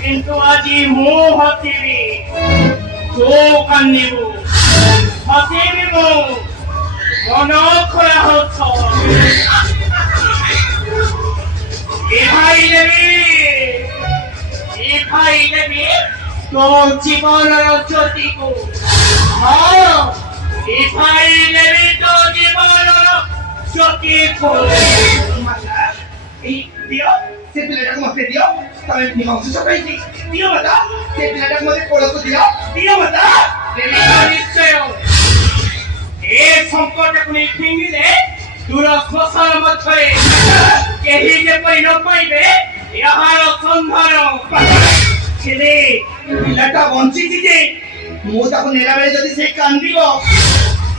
কিন্তু আজি ମୁଁ ହସିବି ତୁ କାନ୍ଦିବୁ ହସିବି ମୁଁ ମନ ଖୋଲା ହଉଛ ଭାଇ ଦେବି ତୋ ଜୀବନର ଜ୍ୟୋତିକୁ ହଁ ଭାଇ ଦେବି ତୋ ଜୀବନର ଜ୍ୟୋତିକୁ Dio, se pilaটাকে মতে দিও তবে মীমাংসা সবাইছি দিও মাতা সে পিলাটাকে মতে কোলকো দিও মাতা দেবী নিশ্চয় এ সংকটକୁ ନେଇ ଫିଙ୍ଗିଲେ ଦୂର ଶ୍ମଶାନ ମଧ୍ୟରେ କେହି ଯେପରି ନ ପାଇବେ ଏହାର ସନ୍ଧାନ ছেলে পিলাটা বঞ্চিছি যে ମୁଁ ତାକୁ ନେଲା ବେଳେ ଯଦି ସେ କାନ୍ଦିବ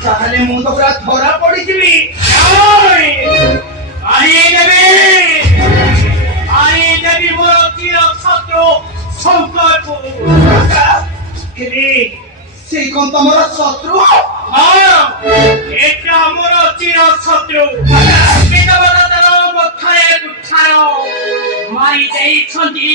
ତାହେଲେ ମୁଁ ତ ପୁରା ଧରା ପଡ଼ିଯିବି দেবী মোর চির শত্রু সংকল্প সেই কোন তোমার শত্রু এটা মোর চির শত্রু তার মথায় কুঠার মারি ଦେଇଛନ୍ତି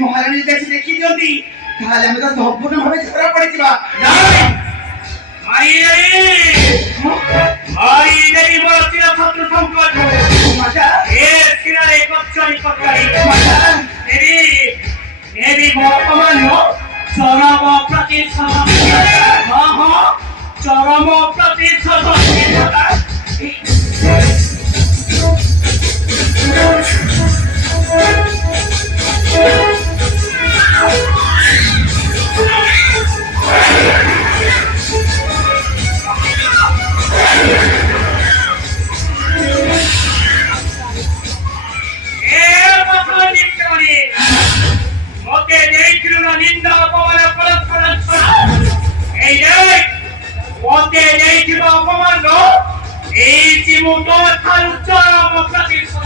মহারানীর কাছে দেখি যদি তাহলে আমি তো সম্পূর্ণ ভাবে ধরা পড়েছিবা চরম প্রতিশোধ এই জীবন চরম প্রতিশোধ